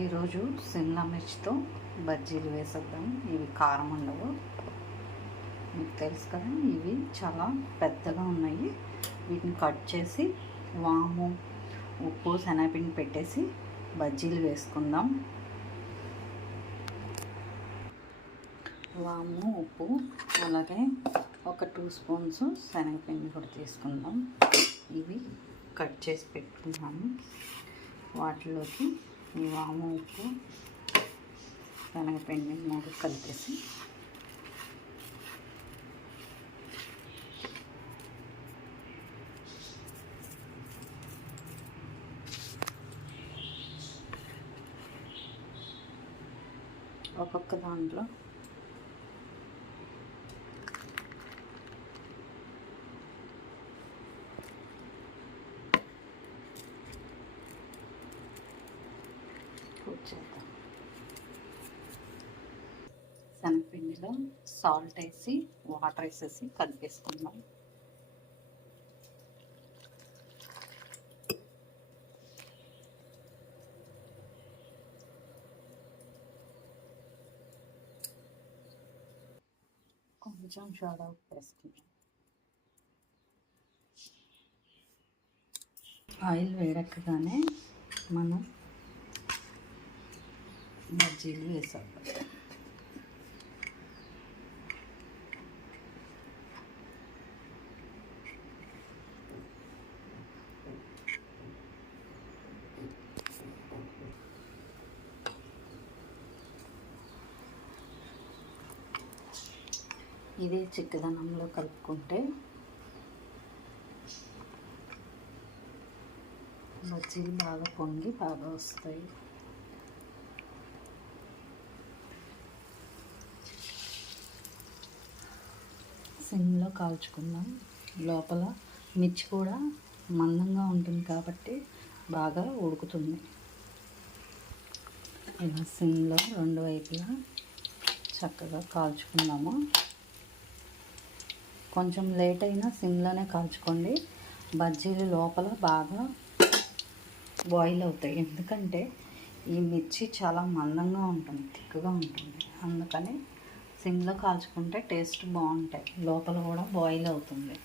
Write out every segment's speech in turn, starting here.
ఈరోజు సిమ్లా మిర్చితో బజ్జీలు వేసేద్దాం. ఇవి కారం ఉండవు, మీకు తెలుసు కదా. ఇవి చాలా పెద్దగా ఉన్నాయి. వీటిని కట్ చేసి వాము, ఉప్పు, శనగపిండి పెట్టేసి బజ్జీలు వేసుకుందాం. వాము, ఉప్పు, అలాగే ఒక 2 స్పూన్స్ శనగపిండి కూడా తీసుకుందాం. ఇవి కట్ చేసి పెట్టుకున్నాము. వాటిలోకి ఈ వాము, ఉప్పు, శనగపిండి 3 కలిపేసి ఒక్కొక్క దాంట్లో చేద్దాం. శనగపిండిలో సాల్ట్ వేసి వాటర్ వేసేసి కలిపేసుకుందాం. కొంచెం సోడా ఉప్పు వేసుకుందాం. ఆయిల్ వేడెక్కగానే మనం బజ్జీలు వేసాం. ఇదే చిక్కదనంలో కలుపుకుంటే బజ్జీలు బాగా పొంగి బాగా వస్తాయి. సిమ్లో కాల్చుకుందాం. లోపల మిర్చి కూడా మందంగా ఉంటుంది కాబట్టి బాగా ఉడుకుతుంది. ఇలా సిమ్లో 2 వైపులా చక్కగా కాల్చుకుందాము. కొంచెం లేట్ అయినా సిమ్లోనే కాల్చుకోండి. బజ్జీలు లోపల బాగా బాయిల్ అవుతాయి. ఎందుకంటే ఈ మిర్చి చాలా మందంగా ఉంటుంది, తిక్కుగా ఉంటుంది. అందుకని సిమ్లో కాల్చుకుంటే టేస్ట్ బాగుంటాయి. లోపల కూడా బాయిల్ అవుతుంది.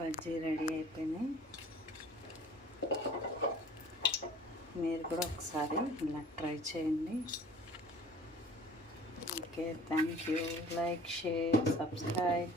బజ్జీ రెడీ అయిపోయినాయి. మీరు కూడా ఒకసారి ఇలా ట్రై చేయండి. Okay, thank you. Like, share, subscribe.